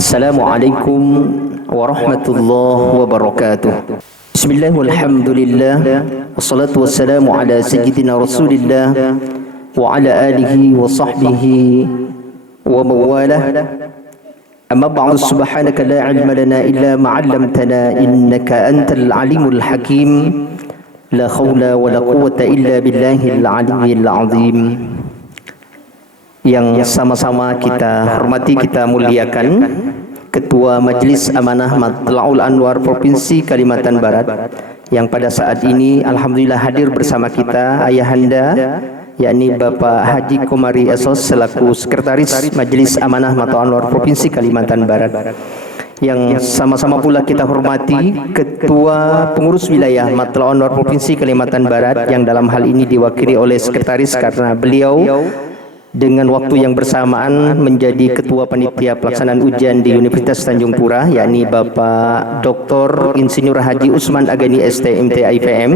Assalamualaikum warahmatullahi wabarakatuh. Bismillah walhamdulillah wassalatu wassalamu ala sayyidina Rasulillah wa ala alihi wa sahbihi wa mawalah. Amma ba'du, subhanaka la ilma lana illa ma 'allamtana innaka antal alimul hakim. La haula wa la quwwata illa billahil aliyyil azim. Yang sama-sama kita hormati, kita muliakan Ketua Majelis Amanah Matla'ul Anwar Provinsi Kalimantan Barat, yang pada saat ini alhamdulillah hadir bersama kita ayahanda, yakni Bapak Haji Komari Esos selaku Sekretaris Majelis Amanah Matla'ul Anwar Provinsi Kalimantan Barat. Yang sama-sama pula kita hormati Ketua Pengurus Wilayah Matla'ul Anwar Provinsi Kalimantan Barat, yang dalam hal ini diwakili oleh Sekretaris karena beliau dengan waktu yang bersamaan menjadi Ketua Panitia Pelaksanaan Ujian di Universitas Tanjung Pura, yakni Bapak Dr. Insinyur Haji Usman Agani STMT IPM.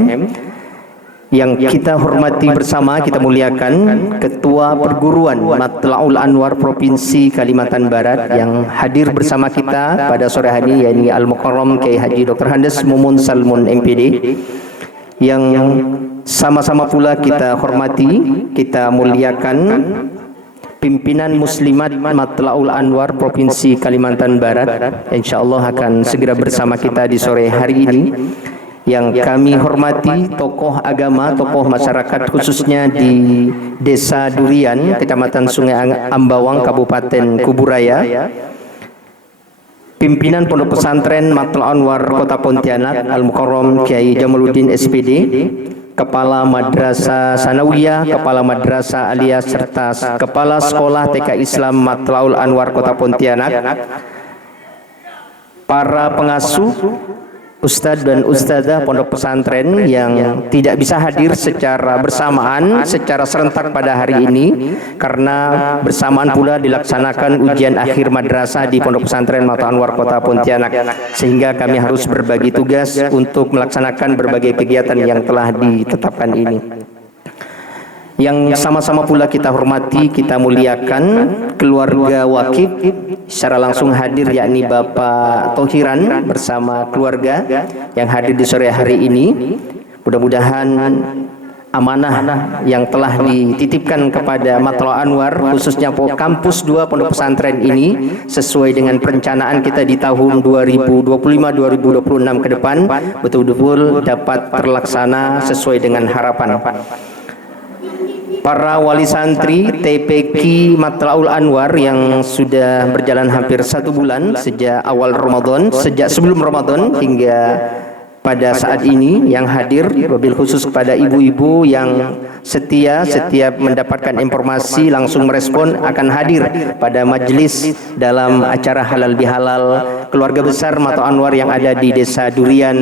Yang kita hormati bersama, kita muliakan Ketua Perguruan Matla'ul Anwar Provinsi Kalimantan Barat yang hadir bersama kita pada sore hari ini, yakni Al-Mukarram Kiai Haji Dr. Handes Mumun Salmun MPD. Yang sama-sama pula kita hormati, kita muliakan pimpinan Muslimat Matla'ul Anwar Provinsi Kalimantan Barat, insyaallah akan segera bersama kita di sore hari ini. Yang kami hormati tokoh agama, tokoh masyarakat khususnya di Desa Durian, Kecamatan Sungai Ambawang, Kabupaten Kuburaya, pimpinan Pondok Pesantren Matla'ul Anwar Kota Pontianak Al-Mukarram Kiai Jamaluddin SPD, Kepala Madrasah Sanawiyah, Kepala Madrasah Aliyah, serta Kepala Sekolah TK Islam Matla'ul Anwar Kota Pontianak, para pengasuh, Ustadz dan Ustadzah Pondok Pesantren yang tidak bisa hadir secara bersamaan, secara serentak pada hari ini, karena bersamaan pula dilaksanakan ujian akhir madrasah di Pondok Pesantren Matla'ul Anwar Kota Pontianak, sehingga kami harus berbagi tugas untuk melaksanakan berbagai kegiatan yang telah ditetapkan ini. Yang sama-sama pula kita hormati, kita muliakan keluarga wakif secara langsung hadir, yakni Bapak Tohiran bersama keluarga yang hadir di sore hari ini. Mudah-mudahan amanah yang telah dititipkan kepada Matla'ul Anwar, khususnya kampus 2 Pondok Pesantren ini, sesuai dengan perencanaan kita di tahun 2025-2026 ke depan, betul-betul dapat terlaksana sesuai dengan harapan. Para wali santri TPQ Matla'ul Anwar yang sudah berjalan hampir 1 bulan sejak awal Ramadan, sejak sebelum Ramadan hingga pada saat ini, yang hadir, wabil khusus kepada ibu-ibu yang setia, setiap mendapatkan informasi langsung merespon, akan hadir pada majelis dalam acara halal bihalal keluarga besar Matla'ul Anwar yang ada di Desa Durian,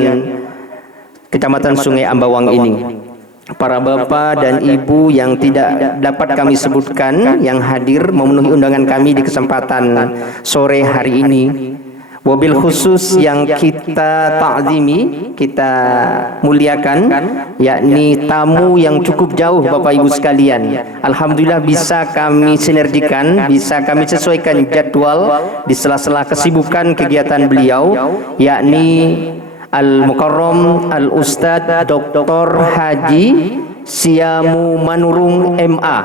Kecamatan Sungai Ambawang ini. Para bapak dan ibu yang tidak dapat kami sebutkan yang hadir memenuhi undangan kami di kesempatan sore hari ini. Wabil khusus yang kita ta'zimi, kita muliakan, yakni tamu yang cukup jauh Bapak Ibu sekalian. Alhamdulillah bisa kami sinergikan, bisa kami sesuaikan jadwal di sela-sela kesibukan kegiatan beliau, yakni Al-Mukarram Al-Ustadz Dr. Haji Siamu Manurung MA.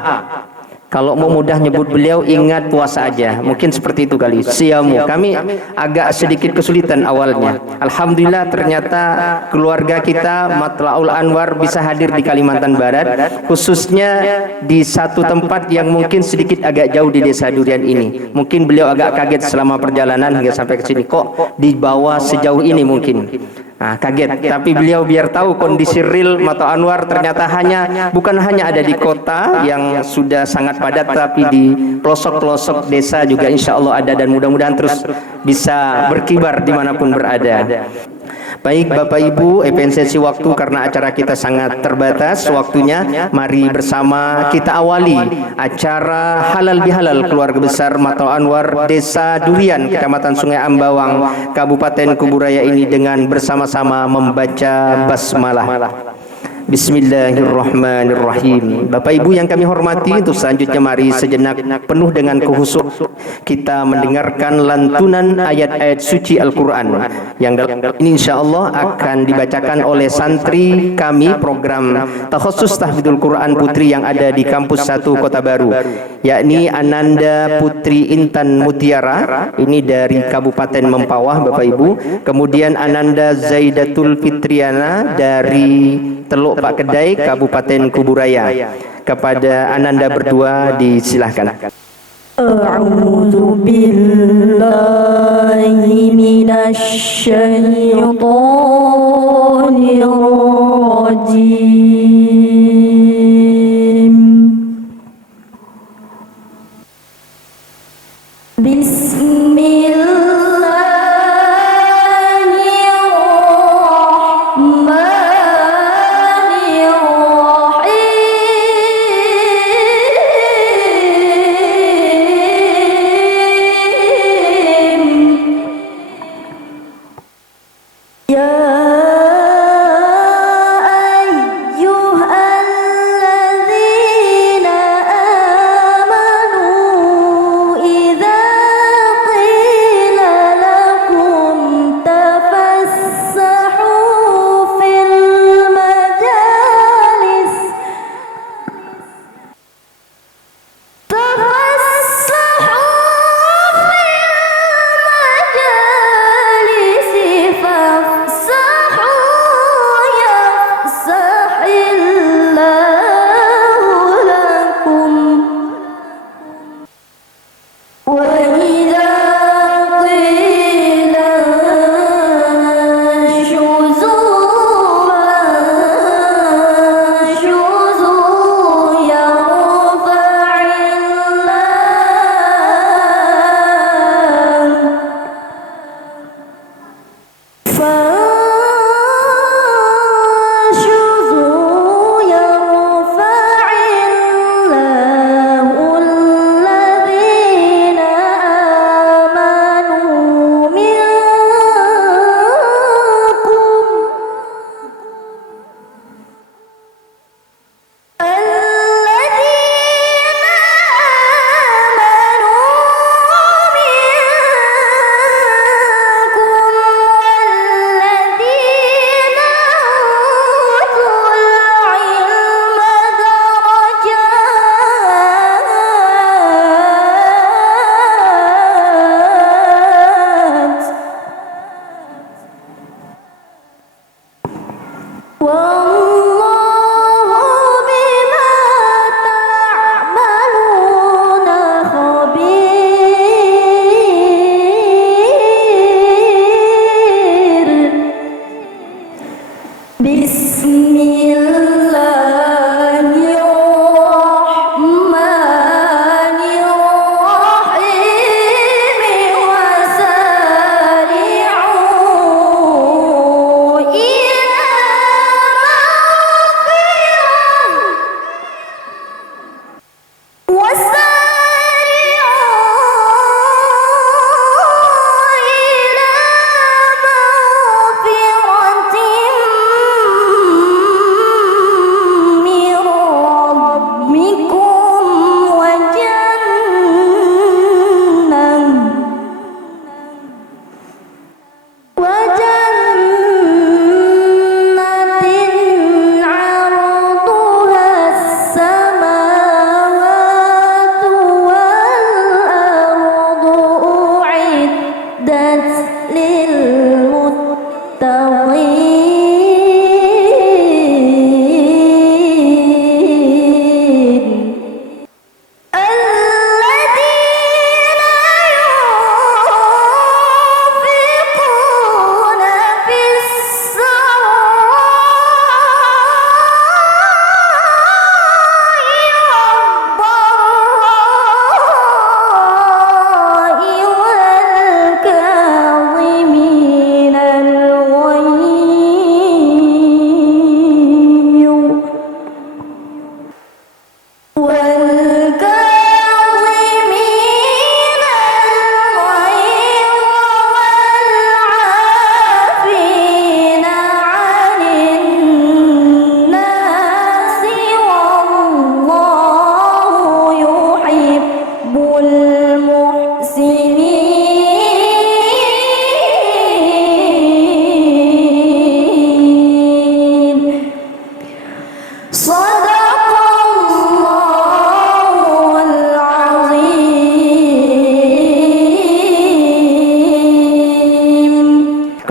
Kalau mau mudah nyebut beliau, ingat puasa aja, mungkin seperti itu kali. Siamu, kami agak sedikit kesulitan awalnya. Alhamdulillah ternyata keluarga kita Matla'ul Anwar bisa hadir di Kalimantan Barat, khususnya di satu tempat yang mungkin sedikit agak jauh di Desa Durian ini. Mungkin beliau agak kaget selama perjalanan hingga sampai ke sini, kok dibawa sejauh ini mungkin. Nah, kaget, tapi beliau biar tahu kondisi real Matla'ul Anwar ternyata bukan hanya ada di kota yang sudah sangat padat, tapi di pelosok-pelosok desa juga insya Allah ada, dan mudah-mudahan terus bisa berkibar dimanapun berada. Baik Bapak Ibu, efisiensi waktu karena acara kita sangat terbatas waktunya, mari bersama kita awali acara halal bihalal keluarga besar Matla'ul Anwar Desa Durian, Kecamatan Sungai Ambawang, Kabupaten Kuburaya ini dengan bersama-sama membaca basmalah. Bismillahirrahmanirrahim. Bapak Ibu yang kami hormati, untuk selanjutnya mari sejenak penuh dengan khusyuk kita mendengarkan lantunan ayat-ayat suci Al-Quran yang dalam ini insyaallah akan dibacakan oleh santri kami program Takhusus Tahfidzul Quran Putri yang ada di kampus 1 Kota Baru, yakni Ananda Putri Intan Mutiara, ini dari Kabupaten Mempawah Bapak Ibu. Kemudian Ananda Zaidatul Fitriana dari Teluk Pak Kedai, Kabupaten Kuburaya. Kepada Ananda berdua disilahkan. A'udzu billahi minasy syaithanir rajim.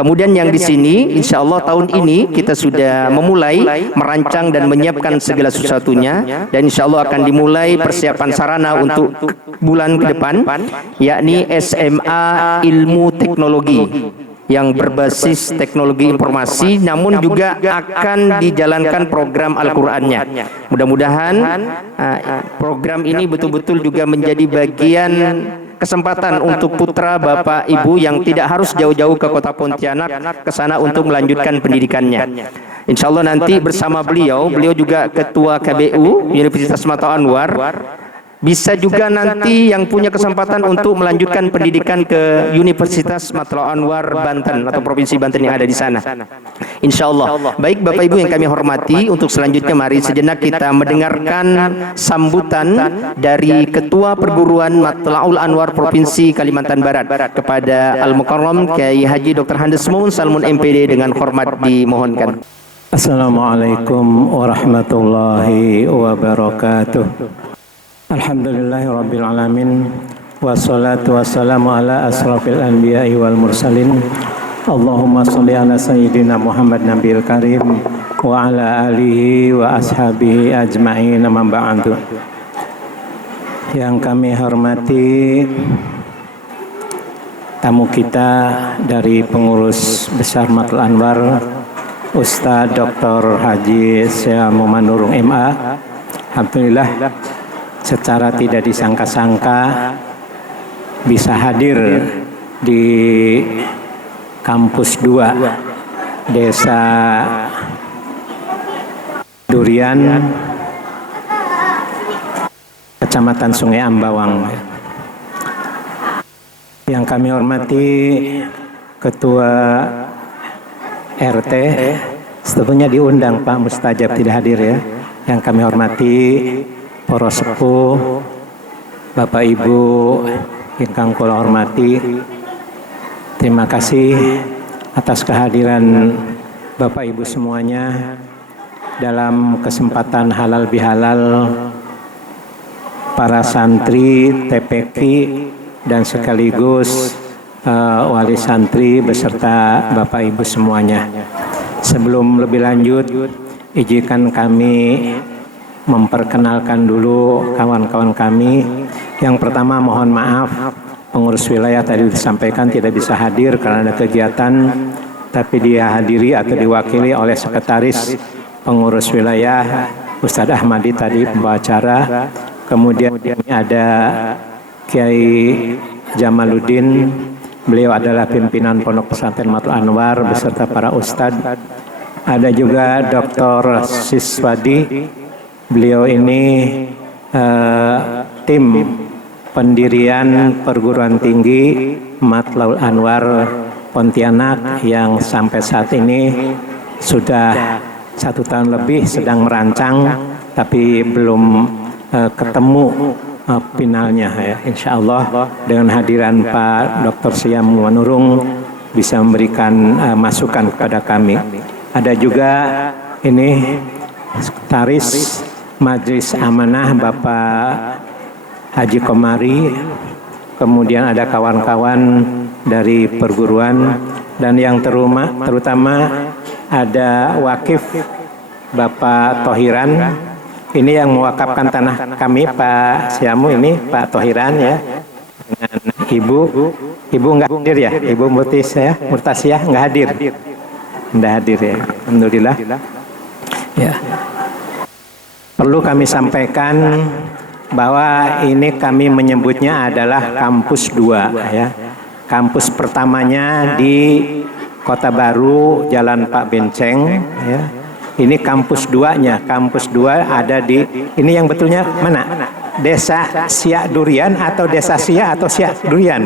Kemudian yang di sini, insya Allah tahun ini kita sudah memulai merancang dan menyiapkan segala sesuatunya, dan insya Allah akan dimulai persiapan sarana untuk bulan ke depan, yakni SMA Ilmu Teknologi yang berbasis teknologi informasi, namun juga akan dijalankan program Al-Qur'annya. Mudah-mudahan program ini betul-betul juga menjadi bagian kesempatan untuk putra Bapak Ibu yang tidak harus jauh-jauh ke kota Pontianak ke sana untuk melanjutkan pendidikannya. Insya Allah nanti bersama beliau juga Ketua KBU Universitas Mata Anwar, bisa juga nanti yang punya kesempatan untuk melanjutkan pendidikan ke Universitas Mata Anwar Banten atau Provinsi Banten yang ada di sana. Insya Allah. Baik Bapak Ibu yang kami hormati, untuk selanjutnya mari sejenak kita mendengarkan sambutan dari Ketua Perguruan Matlaul Anwar Provinsi Kalimantan Barat kepada Al-Mukarram Kiai Haji Dr. Handes Muun Salmun MPD dengan hormat dimohonkan. Assalamualaikum warahmatullahi wabarakatuh. Alhamdulillahirabbil alamin, wassalatu wassalamu ala asrafil anbiya'i wal mursalin. Allahumma sholli ala sayyidina Muhammad nabiyil karim wa ala alihi wa ashabihi ajma'in, amma ba'du. Yang kami hormati tamu kita dari pengurus besar Matlaul Anwar, Ustaz Dr. Haji Syekh Muhammad Nurung MA. Alhamdulillah secara tidak disangka-sangka bisa hadir di kampus 2 Desa Durian, Kecamatan Sungai Ambawang. Yang kami hormati Ketua RT, sebetulnya diundang Pak Mustajab tidak hadir ya. Yang kami hormati para sepuh, Bapak Ibu ingkang kula hormati, terima kasih atas kehadiran Bapak Ibu semuanya dalam kesempatan halal bihalal para santri TPQ dan sekaligus wali santri beserta Bapak Ibu semuanya. Sebelum lebih lanjut, izinkan kami memperkenalkan dulu kawan-kawan kami. Yang pertama, mohon maaf pengurus wilayah tadi disampaikan tidak bisa hadir karena ada kegiatan, tapi dia hadiri atau diwakili oleh sekretaris pengurus wilayah Ustadz Ahmadi tadi pembawa acara. Kemudian ada Kiai Jamaluddin, beliau adalah pimpinan Pondok Pesantren Matlaul Anwar beserta para ustadz. Ada juga Dr. Siswadi, beliau ini tim pendirian perguruan tinggi Matlaul Anwar Pontianak yang sampai saat ini sudah 1 tahun lebih sedang merancang, tapi belum ketemu finalnya ya. Insya Allah dengan hadiran Pak Dr. Syekh Nurung bisa memberikan masukan kepada kami. Ada juga ini sekretaris Majelis Amanah Bapak Haji Komari, kemudian ada kawan-kawan dari perguruan, dan yang terutama ada wakif Bapak Tohiran. Ini yang mewakafkan tanah kami, Pak Syamu ini, Pak Tohiran ya, dengan Ibu nggak hadir ya, Ibu Murtasiah nggak hadir, ya, alhamdulillah. Ya. Perlu kami sampaikan bahwa ini kami menyebutnya adalah kampus 2 ya. Kampus pertamanya di Kota Baru, Jalan Pak Benceng ya. Ini kampus 2-nya. Kampus 2 ada di, ini yang betulnya mana? Desa Siak Durian atau Desa Siak atau Siak Durian?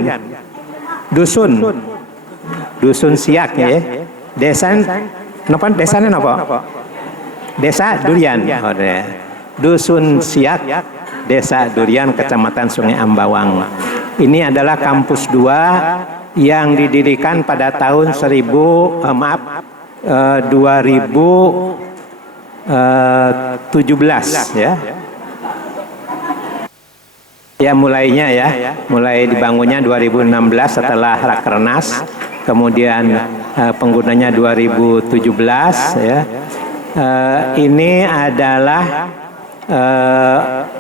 Dusun Siak ya. Desanya napa? Desa Durian. Oh, Dusun Siak, Desa Durian, Kecamatan Sungai Ambawang. Ini adalah kampus 2 yang didirikan pada tahun 2017 ya. Ya mulainya ya, mulai dibangunnya 2016 setelah Rakernas, kemudian penggunanya 2017 ya. Ini adalah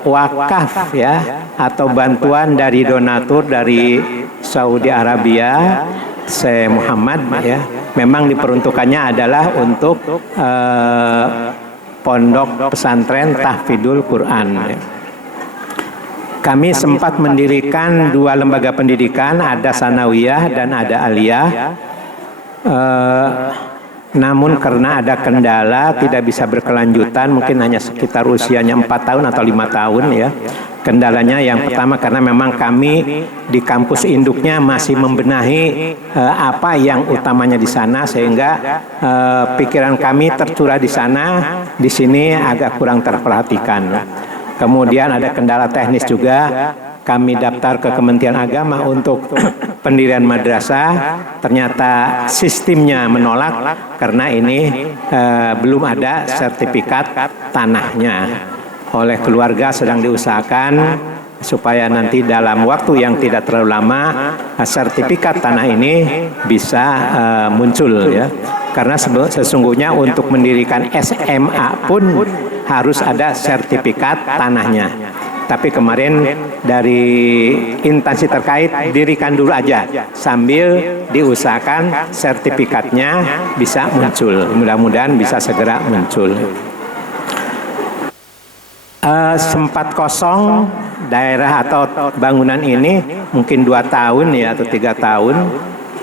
wakaf ya, atau bantuan dari donatur dari Saudi Arabia, Syekh Muhammad ya. Memang diperuntukannya adalah untuk pondok pesantren Tahfidul Quran ya. Kami sempat mendirikan 2 lembaga pendidikan, ada sanawiyah dan ada aliyah. Namun karena ada kendala tidak bisa berkelanjutan, mungkin hanya sekitar usianya 4 tahun atau 5 tahun ya. Kendalanya yang pertama karena memang kami di kampus induknya masih membenahi apa yang utamanya di sana, sehingga pikiran kami tercurah di sana, di sini agak kurang terperhatikan. Kemudian ada kendala teknis juga. Kami daftar ke Kementerian Agama untuk pendirian madrasah, ternyata sistemnya menolak karena ini belum ada sertifikat tanahnya. Oleh keluarga sedang diusahakan supaya nanti dalam waktu yang tidak terlalu lama sertifikat tanah ini bisa muncul ya. Karena sesungguhnya untuk mendirikan SMA pun harus ada sertifikat tanahnya. Tapi kemarin dari instansi terkait dirikan dulu aja sambil diusahakan sertifikatnya bisa muncul. Mudah-mudahan bisa segera muncul. Sempat kosong daerah atau bangunan ini mungkin 2 tahun ya atau 3 tahun.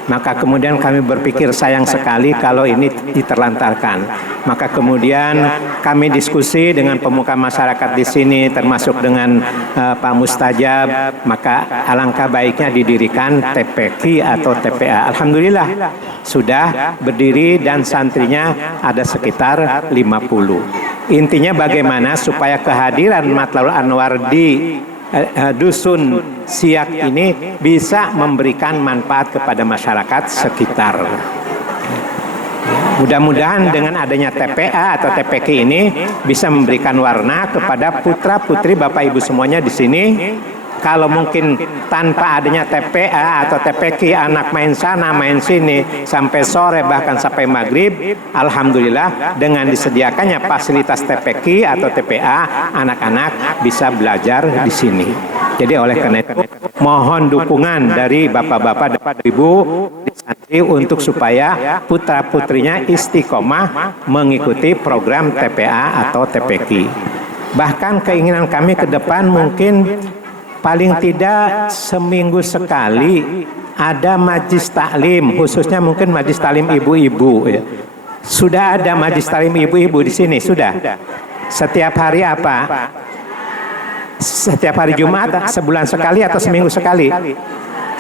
Maka kemudian kami berpikir sayang sekali kalau ini diterlantarkan. Maka kemudian kami diskusi dengan pemuka masyarakat di sini, termasuk dengan Pak Mustajab. Maka alangkah baiknya didirikan TPQ atau TPA. Alhamdulillah sudah berdiri dan santrinya ada sekitar 50. Intinya bagaimana supaya kehadiran Matlaul Anwar di dusun Siak ini bisa memberikan manfaat kepada masyarakat sekitar. Mudah-mudahan dengan adanya TPA atau TPQ ini bisa memberikan warna kepada putra-putri Bapak Ibu semuanya di sini. Kalau mungkin tanpa adanya TPA atau TPQ, anak main sana main sini sampai sore bahkan sampai maghrib, alhamdulillah dengan disediakannya fasilitas TPQ atau TPA, anak-anak bisa belajar di sini. Jadi oleh karena itu mohon dukungan dari bapak-bapak dan ibu di santri untuk supaya putra-putrinya istiqomah mengikuti program TPA atau TPQ. Bahkan keinginan kami ke depan mungkin paling tidak seminggu sekali ada majlis taklim, khususnya mungkin majlis taklim ibu-ibu ya. Sudah ada majlis taklim ibu-ibu di sini, sudah. Setiap hari apa? Setiap hari Jumat, sebulan sekali atau seminggu sekali?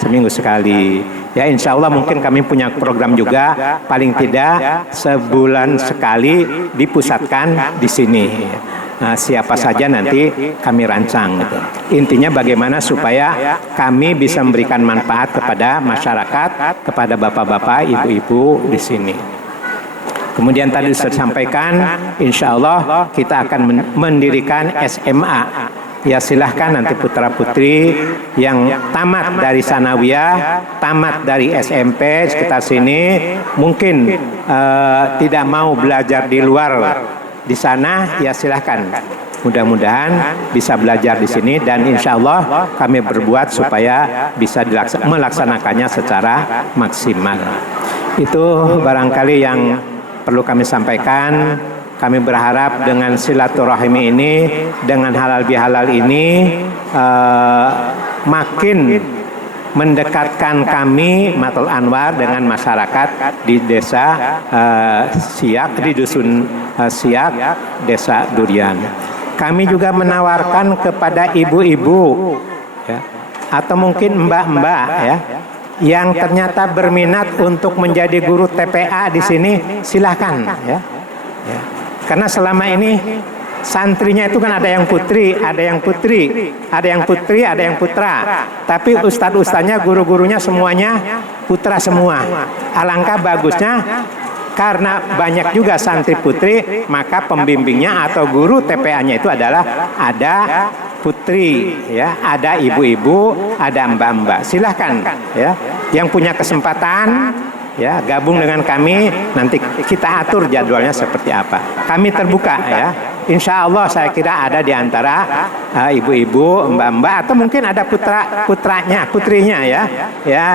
Seminggu sekali. Ya insya Allah mungkin kami punya program juga, paling tidak sebulan sekali dipusatkan di sini. Nah, siapa saja nanti kami rancang gitu. Intinya bagaimana supaya kami bisa memberikan manfaat kepada masyarakat, kepada bapak-bapak, ibu-ibu di sini. Kemudian tadi saya sampaikan, insya Allah kita akan mendirikan SMA. Ya silahkan nanti putra-putri yang tamat dari sanawiyah, tamat dari SMP sekitar sini, mungkin tidak mau belajar di luar di sana, ya silahkan. Mudah-mudahan bisa belajar di sini dan insya Allah kami berbuat supaya bisa melaksanakannya secara maksimal. Itu barangkali yang perlu kami sampaikan. Kami berharap dengan silaturahim ini, dengan halal bihalal ini, makin mendekatkan kami Matlaul Anwar dengan masyarakat di desa Siak, di dusun Siak, desa Durian. Kami juga menawarkan kepada ibu-ibu ya, atau mungkin mbak-mbak ya, yang ternyata berminat untuk menjadi guru TPA di sini, silahkan ya. Ya. Karena selama ini santrinya itu kan ada yang putri, ada yang putri, ada yang putri, ada yang putra. Tapi ustadz-ustadznya, guru-gurunya semuanya putra semua. Alangkah bagusnya karena banyak juga santri putri, maka pembimbingnya atau guru TPA-nya itu adalah ada putri, ya, ada ibu-ibu, ada mbak-mbak. Silahkan, ya, yang punya kesempatan ya gabung dengan kami, nanti kita atur jadwalnya seperti apa. Kami terbuka ya. Insya Allah saya kira ada di antara ibu-ibu, mbak-mbak, atau mungkin ada putrinya ya,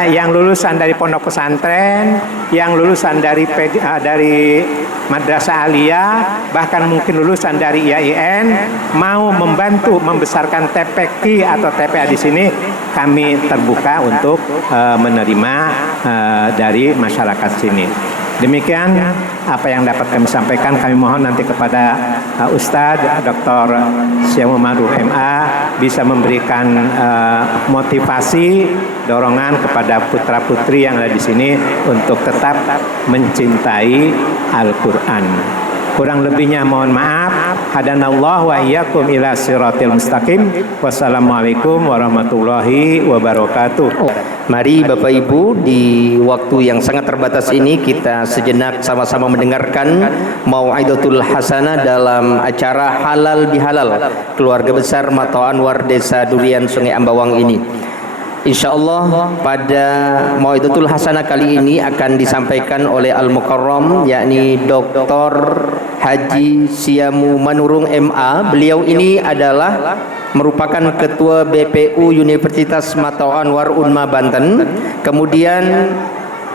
yang lulusan dari pondok pesantren, yang lulusan dari madrasah aliyah, bahkan mungkin lulusan dari IAIN, mau membantu membesarkan TPQ atau TPA di sini, kami terbuka untuk menerima dari masyarakat sini. Demikian apa yang dapat kami sampaikan. Kami mohon nanti kepada Ustadz Dr. Syamul Ma'ruf MA bisa memberikan motivasi, dorongan kepada putra-putri yang ada di sini untuk tetap mencintai Al-Quran. Kurang lebihnya mohon maaf. Hadanallahu wa iyyakum ila siratil mustaqim. Wassalamualaikum warahmatullahi wabarakatuh. Mari Bapak Ibu, di waktu yang sangat terbatas ini kita sejenak sama-sama mendengarkan Mau'idatul Hasanah dalam acara Halal Bihalal Keluarga Besar Matlaul Anwar Desa Durian Sungai Ambawang ini. Insya Allah pada Mau'idatul Hasanah kali ini akan disampaikan oleh Al-Mukarram, yakni Dr. Haji Siamu Manurung MA. Beliau ini adalah merupakan Ketua BPU Universitas Matlaul Anwar Unma Banten. Kemudian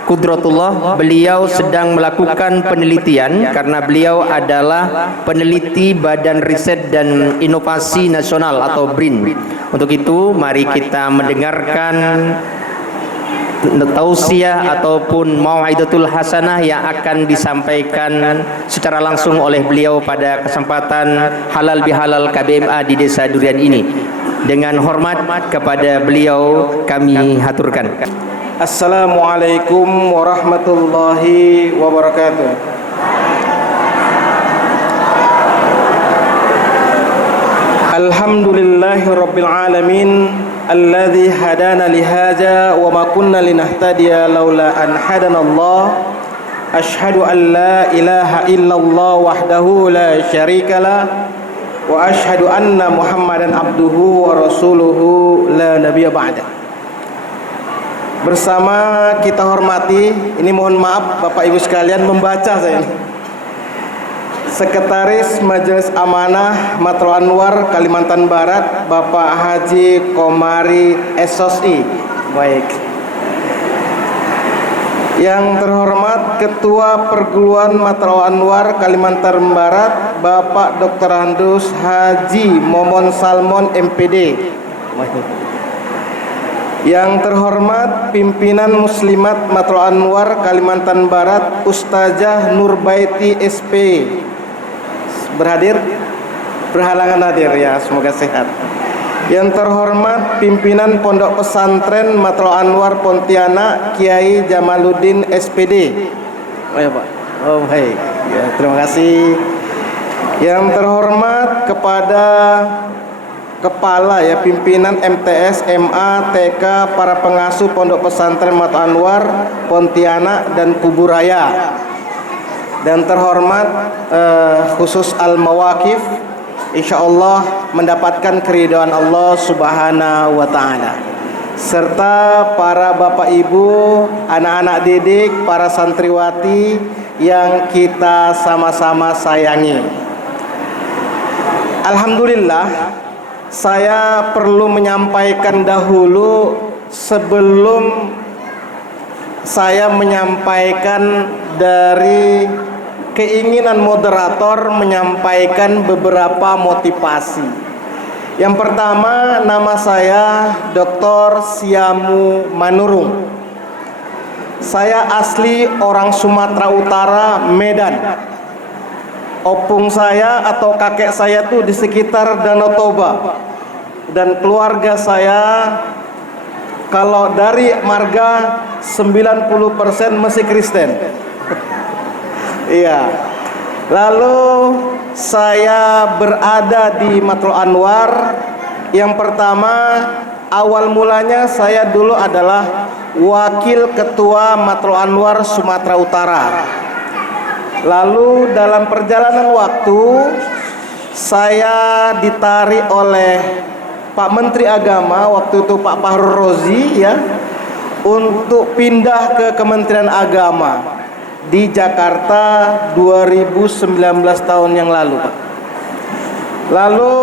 Qudratullah, beliau sedang melakukan penelitian karena beliau adalah peneliti Badan Riset dan Inovasi Nasional atau BRIN. Untuk itu mari kita mendengarkan tausiah ataupun mau'idatul hasanah yang akan disampaikan secara langsung oleh beliau pada kesempatan Halal Bihalal KBMA di Desa Durian ini. Dengan hormat kepada beliau kami haturkan. Assalamualaikum warahmatullahi wabarakatuh. Alhamdulillahi rabbil alamin alladzi hadana lihaza wa ma kunna linahtadiya laula an hadana Allah. Ashhadu an la ilaha illallah wahdahu la syarikalah wa ashhadu anna Muhammadan abduhu wa rasuluhu la nabiyya ba'da. Bersama kita hormati, ini mohon maaf Bapak Ibu sekalian membaca saya ini, Sekretaris Majelis Amanah Matlaul Anwar Kalimantan Barat, Bapak Haji Komari SOSI. Baik. Yang terhormat Ketua Perguruan Matlaul Anwar Kalimantan Barat, Bapak Dr. Handus Haji Momon Salmon MPD. Baik. Yang terhormat Pimpinan Muslimat Matlaul Anwar Kalimantan Barat, Ustazah Nurbaiti SP. Berhadir? Berhalangan hadir ya, semoga sehat. Yang terhormat Pimpinan Pondok Pesantren Matlaul Anwar Pontianak, Kiai Jamaluddin SPD. Oh ya Pak. Oh baik. Ya, terima kasih. Yang terhormat kepada Kepala ya pimpinan MTS, MA, TK, para pengasuh Pondok Pesantren Matlaul Anwar Pontianak dan Kuburaya. Dan terhormat khusus Al-Mawaqif, insyaallah mendapatkan keridhaan Allah Subhanahu wa taala. Serta para Bapak Ibu, anak-anak didik, para santriwati yang kita sama-sama sayangi. Alhamdulillah, saya perlu menyampaikan dahulu sebelum saya menyampaikan dari keinginan moderator menyampaikan beberapa motivasi. Yang pertama, nama saya Dr. Siamu Manurung. Saya asli orang Sumatera Utara, Medan. Opung saya atau kakek saya tuh di sekitar Danau Toba. Dan keluarga saya kalau dari marga 90% masih Kristen. Iya. Lalu saya berada di Matlaul Anwar. Yang pertama, awal mulanya saya dulu adalah wakil ketua Matlaul Anwar Sumatera Utara. Lalu dalam perjalanan waktu saya ditarik oleh Pak Menteri Agama waktu itu, Pak Fahrul Rozi ya, untuk pindah ke Kementerian Agama di Jakarta 2019 tahun yang lalu, Pak. Lalu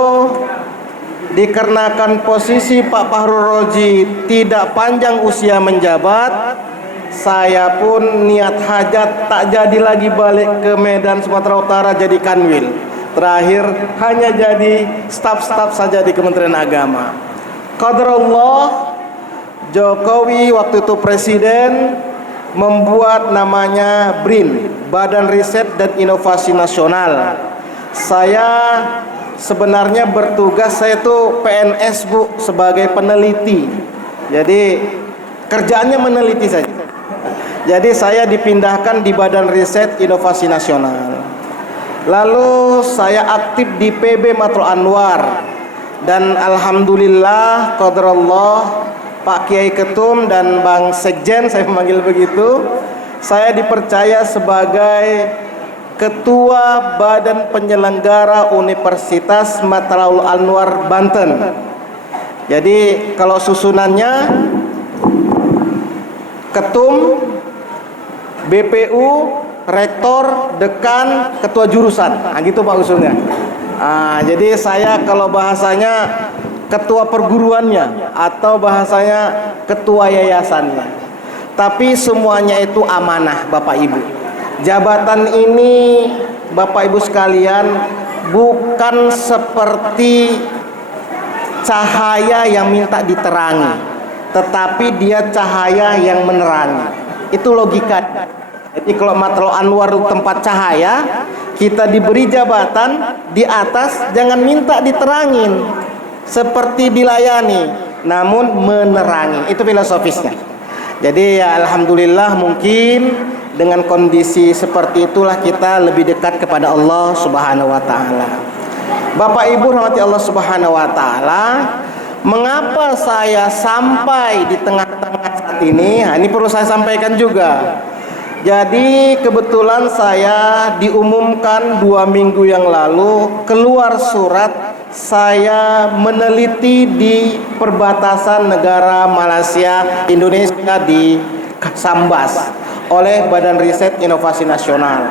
dikarenakan posisi Pak Fahrul Razi tidak panjang usia menjabat, saya pun niat hajat tak jadi lagi balik ke Medan Sumatera Utara jadi kanwil. Terakhir hanya jadi staf-staf saja di Kementerian Agama. Qadarullah, Jokowi waktu itu presiden membuat namanya BRIN, Badan Riset dan Inovasi Nasional. Saya sebenarnya bertugas, saya itu PNS Bu, sebagai peneliti. Jadi kerjaannya meneliti saja. Jadi saya dipindahkan di Badan Riset Inovasi Nasional. Lalu saya aktif di PB Matlul Anwar. Dan alhamdulillah, qadarullah, Pak Kiai Ketum dan Bang Sekjen, saya memanggil begitu, saya dipercaya sebagai Ketua Badan Penyelenggara Universitas Matlul Anwar Banten. Jadi kalau susunannya Ketum, BPU, Rektor, Dekan, Ketua Jurusan, nah gitu Pak usulnya. Jadi saya kalau bahasanya ketua perguruannya atau bahasanya ketua yayasannya. Tapi semuanya itu amanah Bapak Ibu. Jabatan ini Bapak Ibu sekalian bukan seperti cahaya yang minta diterangi, tetapi dia cahaya yang menerangi. Itu logika. Jadi kalau Matlul Anwar tempat cahaya, kita diberi jabatan di atas, jangan minta diterangin seperti dilayani, namun menerangi. Itu filosofisnya. Jadi ya alhamdulillah, mungkin dengan kondisi seperti itulah kita lebih dekat kepada Allah Subhanahu wa taala. Bapak Ibu rahmati Allah Subhanahu wa taala, mengapa saya sampai di tengah-tengah saat ini? Nah, ini perlu saya sampaikan juga. Jadi kebetulan saya diumumkan 2 minggu yang lalu keluar surat saya meneliti di perbatasan negara Malaysia Indonesia di Sambas oleh Badan Riset Inovasi Nasional.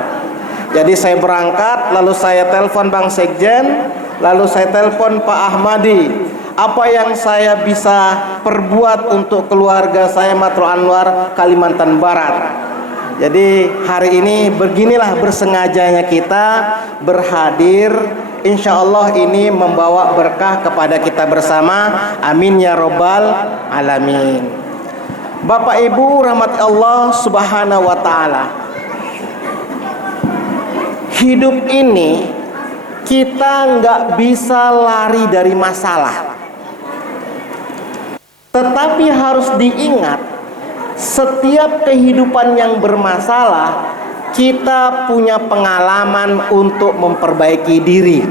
Jadi saya berangkat, lalu saya telepon Bang Sekjen, lalu saya telepon Pak Ahmadi. Apa yang saya bisa perbuat untuk keluarga saya Matlul Anwar Kalimantan Barat. Jadi hari ini beginilah bersengajanya kita berhadir. Insya Allah ini membawa berkah kepada kita bersama. Amin ya robbal alamin. Bapak Ibu rahmat Allah Subhanahu wa taala, hidup ini kita nggak bisa lari dari masalah, tetapi harus diingat, setiap kehidupan yang bermasalah, kita punya pengalaman untuk memperbaiki diri.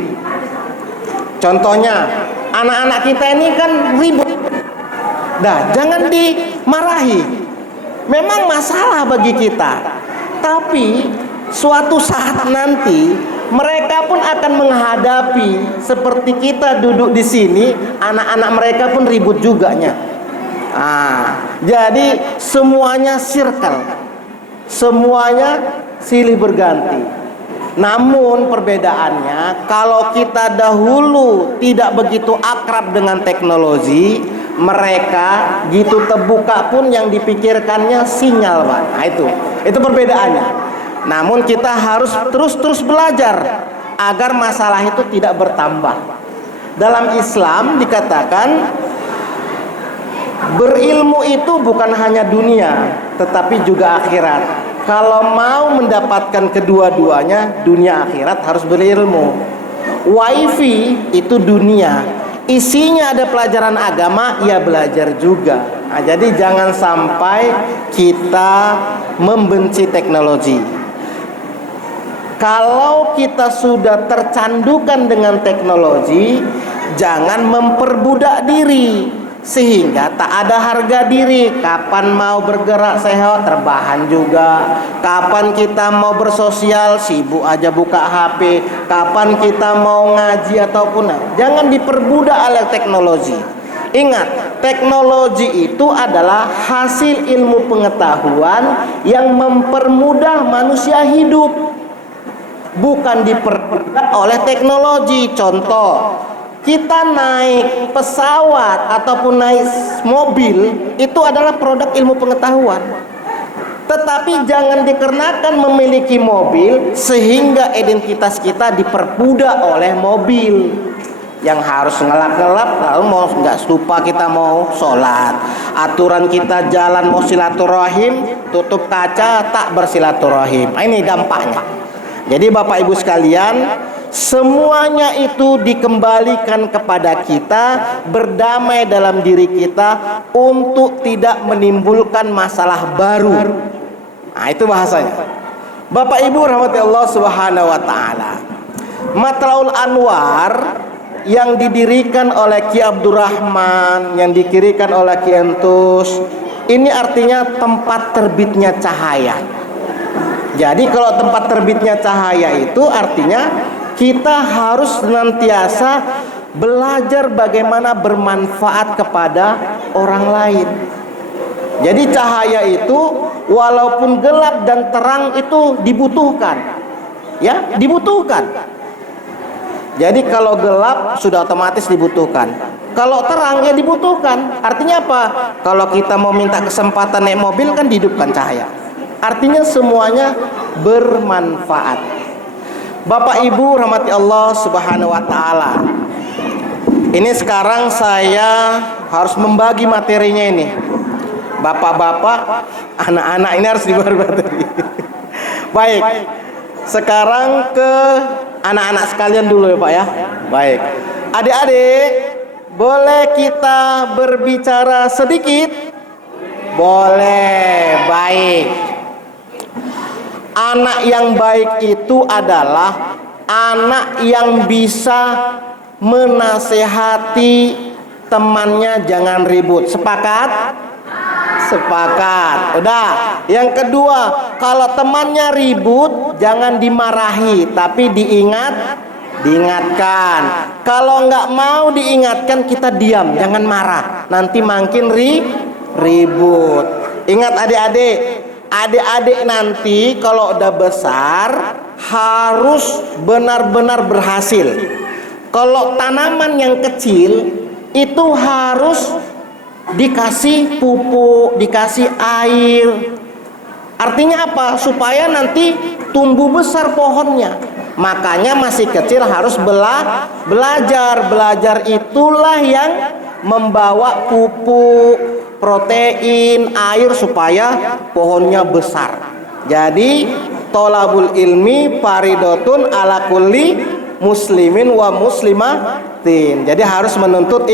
Contohnya, anak-anak kita ini kan ribut. Dah, jangan dimarahi. Memang masalah bagi kita. Tapi suatu saat nanti mereka pun akan menghadapi seperti kita duduk di sini, anak-anak mereka pun ribut juganya. Jadi semuanya circle, semuanya silih berganti. Namun perbedaannya, kalau kita dahulu tidak begitu akrab dengan teknologi, mereka gitu terbuka pun yang dipikirkannya sinyal, Pak. Nah, itu perbedaannya. Namun kita harus terus belajar agar masalah itu tidak bertambah. Dalam Islam dikatakan berilmu itu bukan hanya dunia, tetapi juga akhirat. Kalau mau mendapatkan kedua-duanya, dunia akhirat harus berilmu. Wifi itu dunia, isinya ada pelajaran agama, ya belajar juga. Nah, jadi jangan sampai kita membenci teknologi. Kalau kita sudah tercandukan dengan teknologi, jangan memperbudak diri sehingga tak ada harga diri. Kapan mau bergerak sehat, terbahan juga. Kapan kita mau bersosial, sibuk aja buka HP. Kapan kita mau ngaji ataupun, jangan diperbudak oleh teknologi. Ingat, teknologi itu adalah hasil ilmu pengetahuan yang mempermudah manusia hidup, bukan dipermudah oleh teknologi. Contoh, kita naik pesawat ataupun naik mobil itu adalah produk ilmu pengetahuan. Tetapi jangan dikarenakan memiliki mobil sehingga identitas kita diperbudak oleh mobil yang harus ngelap-ngelap, lalu mau nggak lupa kita mau sholat, aturan kita jalan mau silaturahim tutup kaca tak bersilaturahim. Ini dampaknya. Jadi Bapak Ibu sekalian, semuanya itu dikembalikan kepada kita, berdamai dalam diri kita untuk tidak menimbulkan masalah baru. Nah, itu bahasanya. Bapak Ibu rahmati Allah Subhanahu wa taala. Matlaul Anwar yang didirikan oleh Ki Abdurrahman, yang dikirikan oleh Ki Entus, ini artinya tempat terbitnya cahaya. Jadi kalau tempat terbitnya cahaya itu artinya kita harus senantiasa belajar bagaimana bermanfaat kepada orang lain. Jadi cahaya itu walaupun gelap dan terang itu dibutuhkan. Ya, dibutuhkan. Jadi kalau gelap sudah otomatis dibutuhkan. Kalau terang ya dibutuhkan. Artinya apa? Kalau kita mau minta kesempatan naik mobil kan dihidupkan cahaya. Artinya semuanya bermanfaat. Bapak Ibu rahmati Allah Subhanahu wa taala. Ini sekarang saya harus membagi materinya ini. Bapak-bapak, anak-anak ini harus dibagi materi. Baik. Sekarang ke anak-anak sekalian dulu ya Pak ya. Baik. Adik-adik, boleh kita berbicara sedikit? Boleh. Baik. Anak yang baik itu adalah anak yang bisa menasehati temannya jangan ribut. Sepakat? Sepakat. Udah. Yang kedua, kalau temannya ribut jangan dimarahi, tapi diingatkan. Kalau nggak mau diingatkan kita diam, jangan marah. Nanti makin ribut. Ingat adik-adik nanti kalau udah besar harus benar-benar berhasil. Kalau tanaman yang kecil itu harus dikasih pupuk, dikasih air. Artinya apa? Supaya nanti tumbuh besar pohonnya. Makanya masih kecil harus belajar. Belajar itulah yang membawa pupuk, protein, air supaya pohonnya besar. Jadi tolabul ilmi faridotun ala kulli muslimin wa muslimatin. Jadi harus menuntut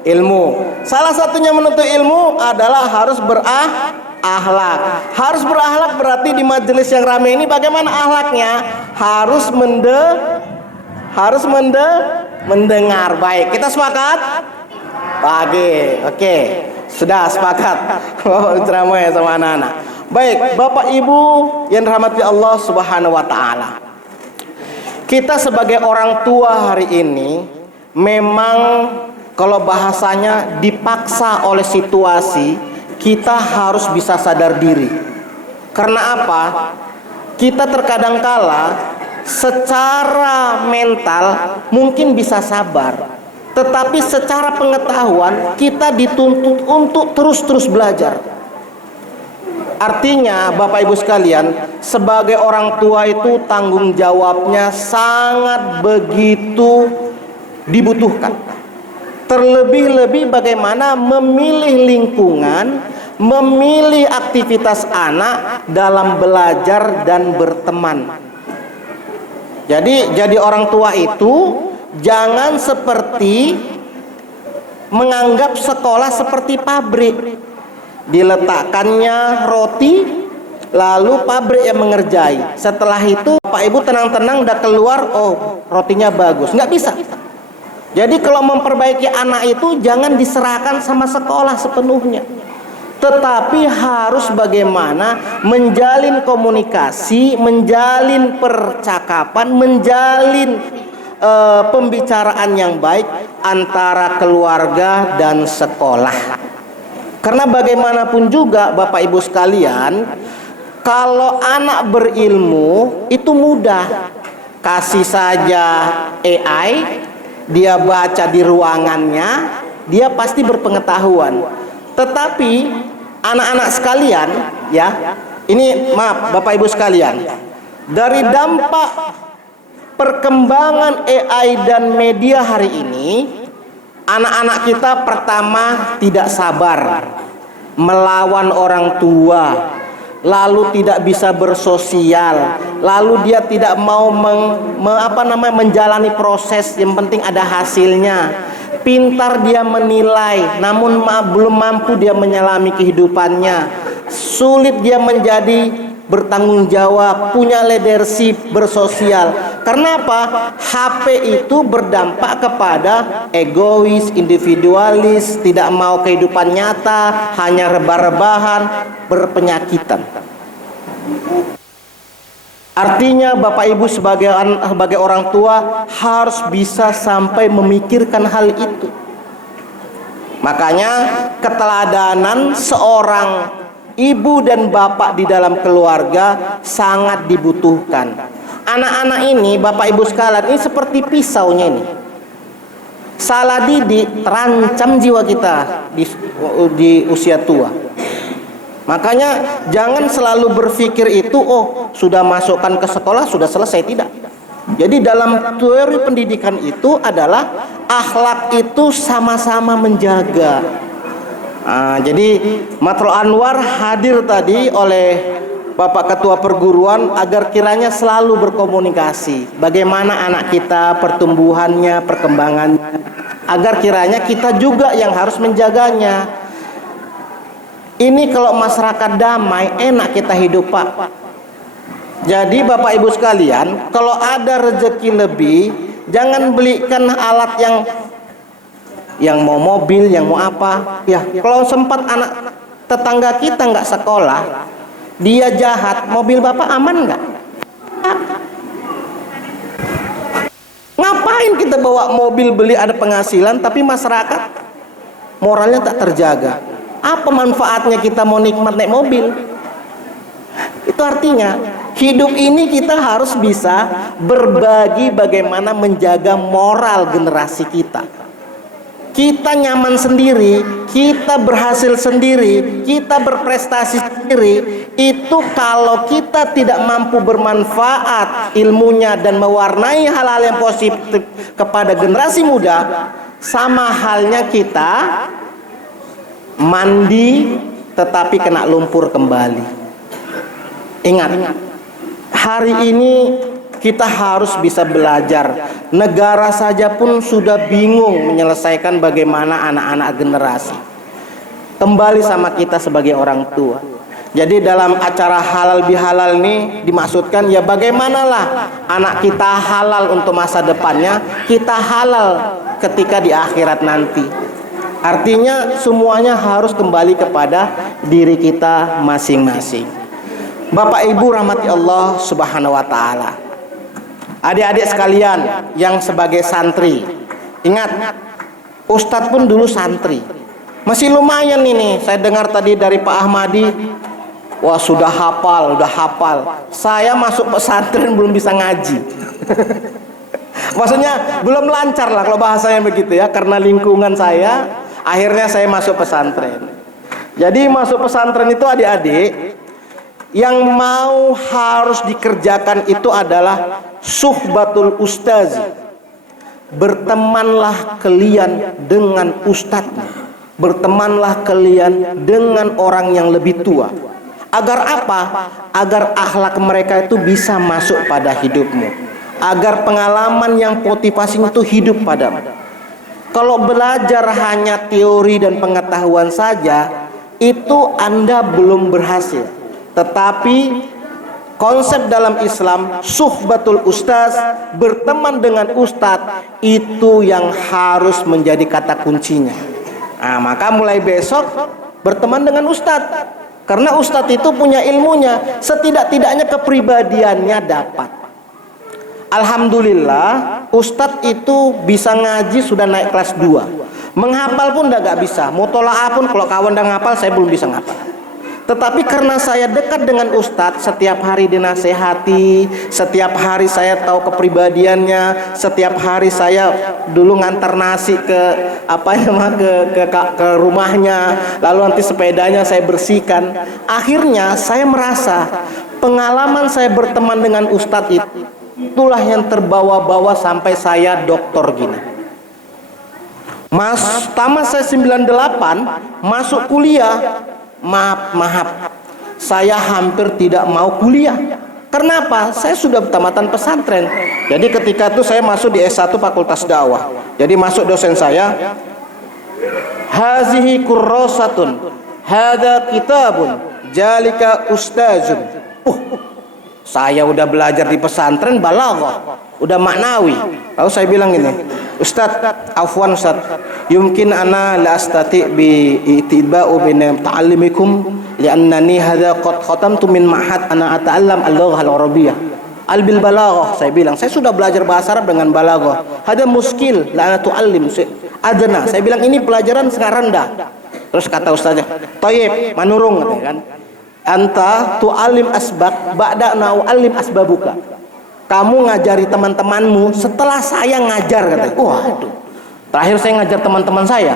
ilmu. Salah satunya menuntut ilmu adalah harus berakhlak. Harus berakhlak berarti di majelis yang ramai ini bagaimana akhlaknya? Harus mendengar. Baik, kita sepakat? Oke. Sudah sepakat. Bapak ceramah ya sama anak-anak. Baik, Bapak Ibu yang dirahmati Allah Subhanahu wa taala. Kita sebagai orang tua hari ini memang kalau bahasanya dipaksa oleh situasi, kita harus bisa sadar diri. Karena apa? Kita terkadang kala secara mental mungkin bisa sabar, tetapi secara pengetahuan kita dituntut untuk terus belajar. Artinya Bapak Ibu sekalian, sebagai orang tua itu tanggung jawabnya sangat begitu dibutuhkan. Terlebih-lebih bagaimana memilih lingkungan, memilih aktivitas anak dalam belajar dan berteman. Jadi orang tua itu jangan seperti menganggap sekolah seperti pabrik. Diletakkannya roti, lalu pabrik yang mengerjai. Setelah itu Pak Ibu tenang-tenang udah keluar, oh rotinya bagus. Nggak bisa. Jadi kalau memperbaiki anak itu jangan diserahkan sama sekolah sepenuhnya, tetapi harus bagaimana menjalin komunikasi, menjalin percakapan, menjalin pembicaraan yang baik antara keluarga dan sekolah. Karena bagaimanapun juga Bapak Ibu sekalian, kalau anak berilmu itu mudah. Kasih saja AI, dia baca di ruangannya, dia pasti berpengetahuan. Tetapi anak-anak sekalian, ya, ini maaf Bapak Ibu sekalian, dari dampak perkembangan AI dan media hari ini, anak-anak kita pertama tidak sabar melawan orang tua, lalu tidak bisa bersosial, lalu dia tidak mau menjalani proses, yang penting ada hasilnya. Pintar dia menilai, namun belum mampu dia menyelami kehidupannya. Sulit dia menjadi bertanggung jawab, punya leadership, bersosial. Karena apa? HP itu berdampak kepada egois, individualis, tidak mau kehidupan nyata, hanya rebah-rebahan, berpenyakitan. Artinya Bapak Ibu sebagai orang tua harus bisa sampai memikirkan hal itu. Makanya keteladanan seorang ibu dan bapak di dalam keluarga sangat dibutuhkan. Anak-anak ini Bapak Ibu sekalian, ini seperti pisaunya ini. Salah didik terancam jiwa kita di usia tua. Makanya jangan selalu berpikir itu, oh sudah masukkan ke sekolah sudah selesai, tidak. Jadi dalam teori pendidikan itu adalah akhlak itu sama-sama menjaga. Jadi Matlul Anwar hadir tadi oleh Bapak Ketua Perguruan agar kiranya selalu berkomunikasi bagaimana anak kita, pertumbuhannya, perkembangannya, agar kiranya kita juga yang harus menjaganya. Ini kalau masyarakat damai, enak kita hidup, Pak. Jadi Bapak Ibu sekalian, kalau ada rezeki lebih, jangan belikan alat yang mau mobil, yang mau apa. Ya, kalau sempat anak tetangga kita nggak sekolah, dia jahat, mobil Bapak aman nggak? Ngapain kita bawa mobil, beli ada penghasilan, tapi masyarakat moralnya tak terjaga? Apa manfaatnya kita mau nikmat naik mobil? Itu artinya hidup ini kita harus bisa berbagi bagaimana menjaga moral generasi kita. Kita nyaman sendiri, kita berhasil sendiri, kita berprestasi sendiri. Itu kalau kita tidak mampu bermanfaat ilmunya dan mewarnai hal-hal yang positif kepada generasi muda, sama halnya kita mandi tetapi kena lumpur kembali. Ingat, hari ini kita harus bisa belajar. Negara saja pun sudah bingung menyelesaikan bagaimana anak-anak generasi. Kembali sama kita sebagai orang tua. Jadi dalam acara halal bihalal ini dimaksudkan ya bagaimanalah anak kita halal untuk masa depannya, kita halal ketika di akhirat nanti. Artinya semuanya harus kembali kepada diri kita masing-masing. Bapak Ibu rahmati Allah Subhanahu wa taala. Adik-adik sekalian yang sebagai santri, ingat, Ustadz pun dulu santri. Masih lumayan ini, saya dengar tadi dari Pak Ahmadi, wah sudah hafal. Saya masuk pesantren belum bisa ngaji. Maksudnya belum lancar lah kalau bahasanya begitu ya, karena lingkungan saya. Akhirnya saya masuk pesantren. Jadi masuk pesantren itu adik-adik, yang mau harus dikerjakan itu adalah suhbatul ustaz. Bertemanlah kalian dengan ustadznya. Bertemanlah kalian dengan orang yang lebih tua. Agar apa? Agar akhlak mereka itu bisa masuk pada hidupmu. Agar pengalaman yang motivasi itu hidup padamu. Kalau belajar hanya teori dan pengetahuan saja, itu Anda belum berhasil. Tetapi konsep dalam Islam, suhbatul ustaz, berteman dengan ustadz, itu yang harus menjadi kata kuncinya. Nah, maka mulai besok berteman dengan ustadz. Karena ustadz itu punya ilmunya, setidak-tidaknya kepribadiannya dapat. Alhamdulillah, Ustadz itu bisa ngaji sudah naik kelas 2. Menghafal pun udah gak bisa. Mutola'ah pun kalau kawan udah ngapal, saya belum bisa ngapal. Tetapi karena saya dekat dengan Ustadz, setiap hari dinasehati, setiap hari saya tahu kepribadiannya, setiap hari saya dulu ngantar nasi ke rumahnya, lalu nanti sepedanya saya bersihkan. Akhirnya saya merasa pengalaman saya berteman dengan Ustadz itulah yang terbawa-bawa sampai saya doktor gini. Tamat saya 98, masuk kuliah. Maaf, saya hampir tidak mau kuliah. Kenapa? Saya sudah tamatan pesantren. Jadi ketika itu saya masuk di S1 Fakultas Dakwah. Jadi masuk dosen saya, hazihi kurrasatun, hadza kitabun, jalika ustazun. Saya udah belajar di pesantren balaghah, udah maknawi. Lalu saya bilang gini, Ustaz, afwan Ustaz, yumkin ana la astati bi itiba'u bi ta'allimikum li'annani hadza qad khatamtu min ma'had ana ata'allam al-lughah al-arabiyyah al-bil balaghah. Saya bilang, saya sudah belajar bahasa Arab dengan balaghah. Hadza muskil la ana tu'allim adna. Saya bilang ini pelajaran sangat rendah. Terus kata ustaznya, "Thayyib, manurung," katanya kan. Anta tu'alim asbab ba'da na'u'alim asbabuka. Kamu ngajari teman-temanmu setelah saya ngajar, katanya. Waduh, terakhir saya ngajar teman-teman saya.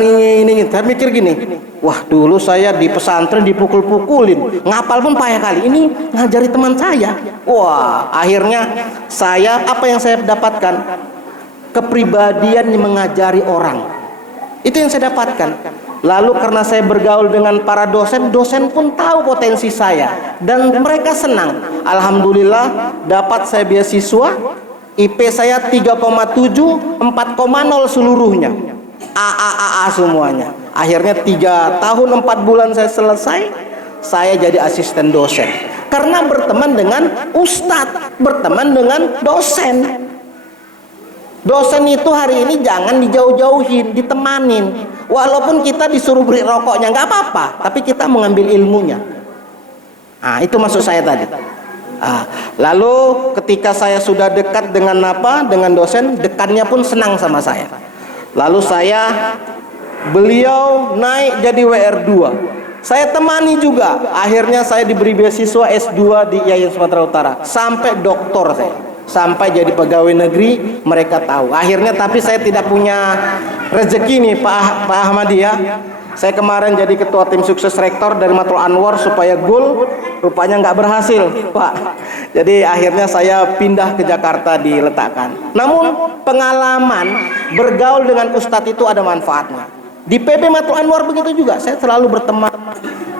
Ini saya mikir gini, wah dulu saya di pesantren dipukul-pukulin, ngapal pun payah kali, ini ngajari teman saya. Wah, akhirnya apa yang saya dapatkan? Kepribadian yang mengajari orang. Itu yang saya dapatkan. Lalu karena saya bergaul dengan para dosen, dosen pun tahu potensi saya dan mereka senang. Alhamdulillah dapat saya beasiswa, IP saya 3,7, 4,0 seluruhnya, AA semuanya. Akhirnya 3 tahun 4 bulan saya selesai, saya jadi asisten dosen. Karena berteman dengan ustadz, berteman dengan dosen. Dosen itu hari ini jangan dijauh-jauhin, ditemanin. Walaupun kita disuruh beri rokoknya nggak apa-apa, tapi kita mengambil ilmunya. Itu maksud saya tadi. Lalu ketika saya sudah dekat dengan dosen, dekannya pun senang sama saya. Lalu beliau naik jadi WR2. Saya temani juga. Akhirnya saya diberi beasiswa S2 di IAIN Sumatera Utara sampai doktor saya. Sampai jadi pegawai negeri, mereka tahu. Akhirnya tapi saya tidak punya rezeki nih Pak Ahmadi ya. Saya kemarin jadi ketua tim sukses rektor dari Matul Anwar supaya goal, rupanya nggak berhasil Pak. Jadi akhirnya saya pindah ke Jakarta diletakkan. Namun pengalaman bergaul dengan ustadz itu ada manfaatnya. Di PB Matul Anwar begitu juga, saya selalu berteman.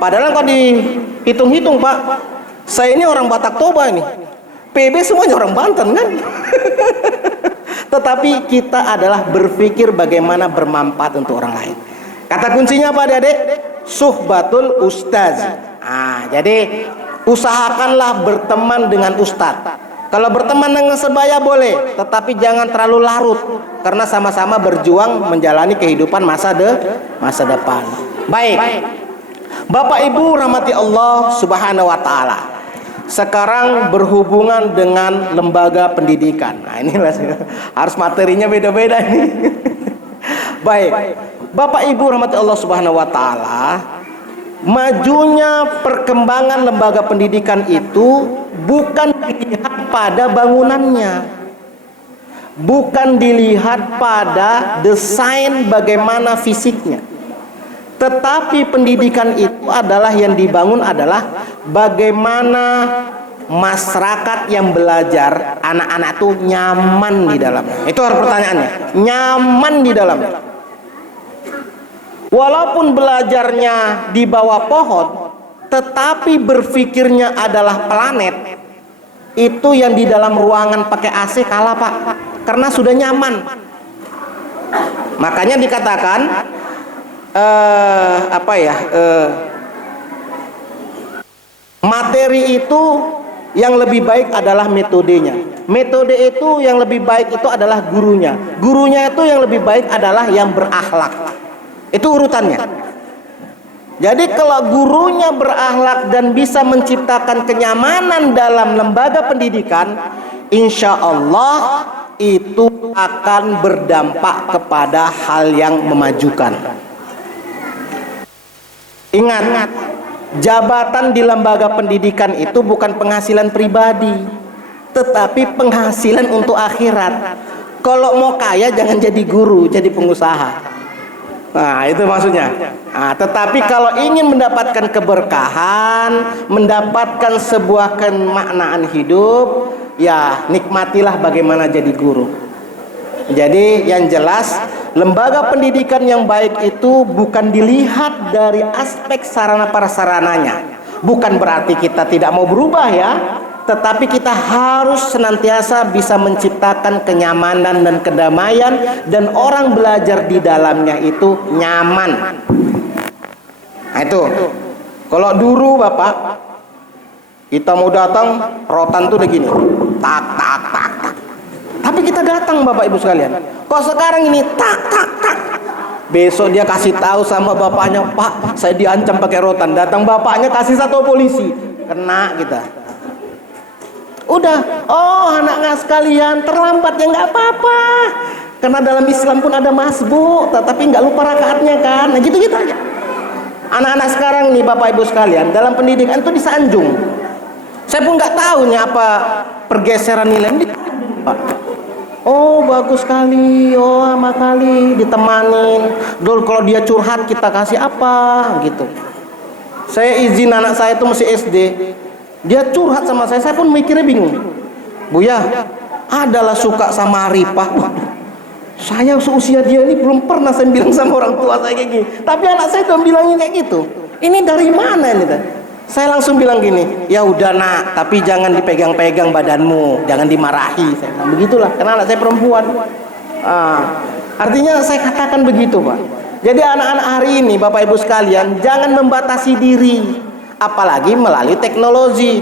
Padahal kalau dihitung-hitung Pak, saya ini orang Batak Toba ini. PB semuanya orang Banten kan. Tetapi kita adalah berpikir bagaimana bermanfaat untuk orang lain. Kata kuncinya apa adik-adik? Suhbatul ustaz. Jadi usahakanlah berteman dengan ustaz. Kalau berteman dengan sebaya boleh, tetapi jangan terlalu larut, karena sama-sama berjuang menjalani kehidupan masa depan. Baik, Bapak Ibu rahmati Allah Subhanahu wa Ta'ala. Sekarang berhubungan dengan lembaga pendidikan. Inilah harus materinya beda-beda ini. Baik, Bapak Ibu rahmati Allah Subhanahu wa Ta'ala, majunya perkembangan lembaga pendidikan itu bukan dilihat pada bangunannya, bukan dilihat pada desain bagaimana fisiknya, tetapi pendidikan itu adalah yang dibangun adalah bagaimana masyarakat yang belajar, anak-anak itu nyaman di dalamnya. Itu harus pertanyaannya, nyaman di dalamnya. Walaupun belajarnya di bawah pohon, tetapi berpikirnya adalah planet. Itu yang di dalam ruangan pakai AC kalah Pak, karena sudah nyaman. Makanya dikatakan materi itu yang lebih baik adalah metodenya. Metode itu yang lebih baik itu adalah gurunya. Gurunya itu yang lebih baik adalah yang berakhlak. Itu urutannya. Jadi kalau gurunya berakhlak dan bisa menciptakan kenyamanan dalam lembaga pendidikan, insya Allah itu akan berdampak kepada hal yang memajukan. Ingat, jabatan di lembaga pendidikan itu bukan penghasilan pribadi, tetapi penghasilan untuk akhirat. Kalau mau kaya jangan jadi guru, jadi pengusaha. Nah, itu maksudnya. Nah, tetapi kalau ingin mendapatkan keberkahan, mendapatkan sebuah kemaknaan hidup, ya nikmatilah bagaimana jadi guru. Jadi yang jelas, lembaga pendidikan yang baik itu bukan dilihat dari aspek sarana prasarananya. Bukan berarti kita tidak mau berubah ya, tetapi kita harus senantiasa bisa menciptakan kenyamanan dan kedamaian, dan orang belajar di dalamnya itu nyaman. Nah itu, kalau dulu Bapak, kita mau datang, rotan tuh udah gini, tak tak tak tak. Tapi kita datang Bapak Ibu sekalian. Kok sekarang ini tak tak tak. Besok dia kasih tahu sama bapaknya, Pak, saya diancam pakai rotan. Datang bapaknya kasih satu polisi, kena kita. Udah, oh anak-anak sekalian, terlambat ya nggak apa-apa. Karena dalam Islam pun ada masbuk, tapi nggak lupa rakaatnya kan. Nah gitu-gitu aja. Anak-anak sekarang nih Bapak Ibu sekalian, dalam pendidikan itu disanjung. Saya pun nggak tahu nih apa pergeseran nilai ini. Oh bagus sekali, oh lama kali ditemanin. Dulu kalau dia curhat kita kasih apa gitu. Saya izin anak saya itu masih SD, dia curhat sama saya pun mikirnya bingung. Buya, adalah suka sama Arifah. Waduh, saya seusia dia ini belum pernah saya bilang sama orang tua saya kayak gini. Tapi anak saya tuh bilangin kayak gitu. Ini dari mana ini? Saya langsung bilang gini, ya udah nak, tapi jangan dipegang-pegang badanmu, jangan dimarahi. Saya bilang begitulah, karena anak saya perempuan. Artinya saya katakan begitu Pak. Jadi anak-anak hari ini Bapak Ibu sekalian, jangan membatasi diri, apalagi melalui teknologi.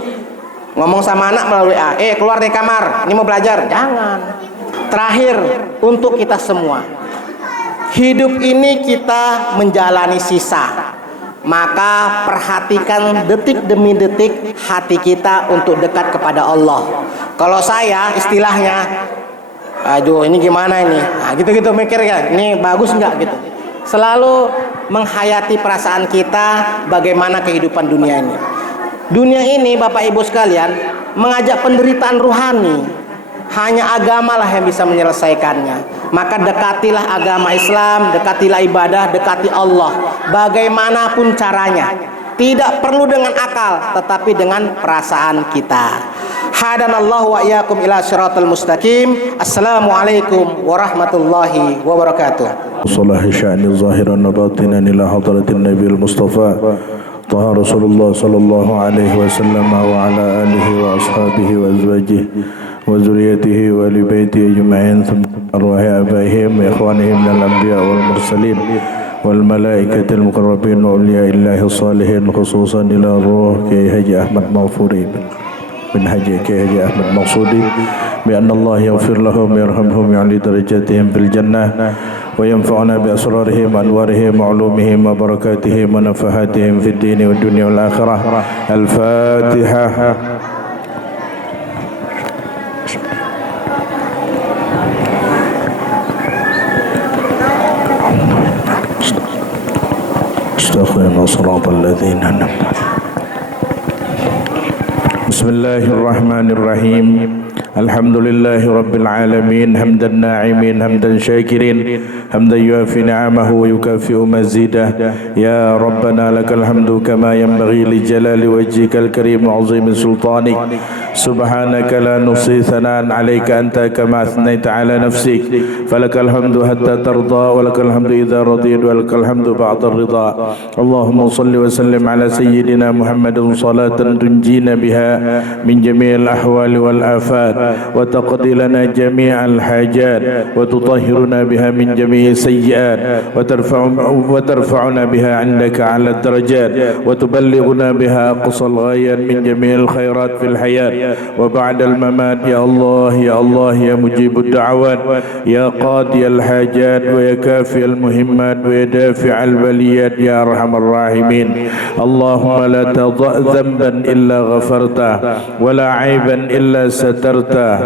Ngomong sama anak melalui keluar dari kamar, ini mau belajar. Jangan. Terakhir, untuk kita semua, hidup ini kita menjalani sisa. Maka perhatikan detik demi detik hati kita untuk dekat kepada Allah. Kalau saya istilahnya, aduh ini gimana ini, nah, gitu-gitu mikir kan, ini bagus nggak gitu. Selalu menghayati perasaan kita, bagaimana kehidupan dunia ini. Dunia ini Bapak Ibu sekalian mengajak penderitaan ruhani. Hanya agamalah yang bisa menyelesaikannya. Maka dekatilah agama Islam, dekatilah ibadah, dekati Allah. Bagaimanapun caranya. Tidak perlu dengan akal, tetapi dengan perasaan kita. Hadanallahu wa iyyakum ila siratal mustaqim. Assalamualaikum warahmatullahi wabarakatuh. Salahi sya'ni zahiran wa batinan ila hadratin Nabi al-Mustafa Taha Rasulullah sallallahu alaihi wasallam wa ala alihi wa ashabihi wa azwajihi wa zuriyatihi wa li baiti ajma'in thumma arwahi abaihim wa ikhwanihim minal anbiya wal mursalin wal malaikatil muqarrabin wa awliya illahi salihin, khususan ila ruh Kiai Haji Ahmad Maghfuri bin Haji Kiai Haji Ahmad Maghsudi bi anna Allah yaghfir lahum yarhamhum ya'li darajatihim fil jannah wa yanfa'una bi asrarihim anwarihim wa ulumihim wa barakatihim wa nafahatihim fid dini wad dunya wal akhirah. Al-Fatihah. Astaghfirullah siratal ladzina an'amta. Bismillahirrahmanirrahim. Alhamdulillahi rabbil alamin, hamdan na'imin, hamdan syakirin, hamdan yuafi ni'amahu wa yukafi'u mazidah. Ya Rabbana lakal hamdu kama yanbaghi li jalali wajhikal karim wa 'azimi sultanik. Subhanaka la nuhsi thana'an 'alaika anta kama athnaita 'ala nafsik. Falakal hamdu hatta tarda wa lakal hamdu idza radita wa lakal hamdu ba'da ar-ridha. Allahumma salli wa sallim ala sayyidina Muhammadin salatan tunjina biha min jami'il ahwali wal afat wa taqdi lana jami'al hajat wa tutahhiruna biha min jami'il جميع السيئات وترفعنا بها عندك على الدرجات وتبلغنا بها أقصى الغايات من جميع الخيرات في الحياة وبعد الممات. يا الله يا الله يا مجيب الدعوات يا قاضي الحاجات ويا كافي المهمات ويا دافع البليات يا أرحم الراحمين. اللهم لا تضع ذنبا إلا غفرته ولا عيبا إلا سترته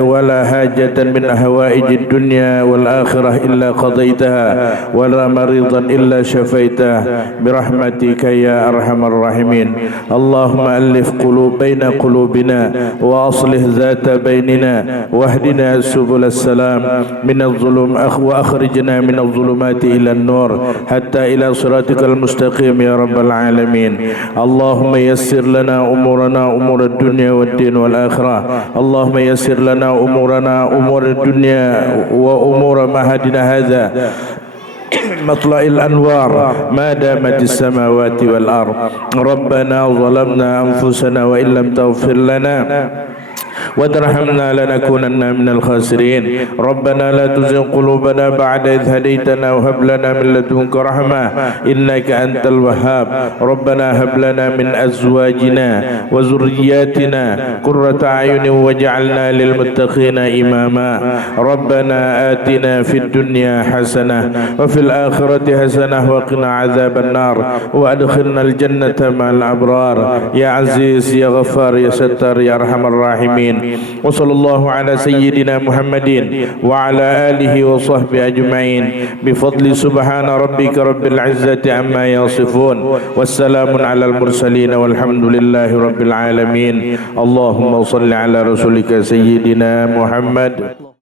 ولا حاجة من هوائج الدنيا والآخرة إلا قضيتها ولا مريضا إلا شفيته برحمتك يا أرحم الراحمين. اللهم ألف بين قلوبنا وأصلح ذات بيننا واهدنا سبل السلام من الظلم وأخرجنا من الظلمات إلى النور حتى إلى صراطك المستقيم يا رب العالمين. اللهم يسر لنا أمورنا أمور الدنيا والدين والآخرة. اللهم يسر لنا أمورنا أمور الدنيا وأمور معهدنا هذا مطلع الأنوار ما دامت السماوات والأرض. ربنا ظلمنا أنفسنا وإن لم تغفر لنا وترحمنا لنكونن من الخاسرين. ربنا لا تزغ قلوبنا بعد إذ هديتنا وهب لنا من لدنك رحمة إنك أنت الوهاب. ربنا هب لنا من أزواجنا وذرياتنا قرة أعين واجعلنا للمتقين إماما. ربنا آتنا في الدنيا حسنة وفي الآخرة حسنة وقنا عذاب النار وأدخلنا الجنة مع الأبرار يا عزيز يا غفار يا ستار يا أرحم الراحمين. وصلى الله على سيدنا محمد وعلى آله وصحبه أجمعين بفضل سبحان ربك رب العزة عما يصفون والسلام على المرسلين والحمد لله رب العالمين. اللهم صل على رسولك سيدنا محمد.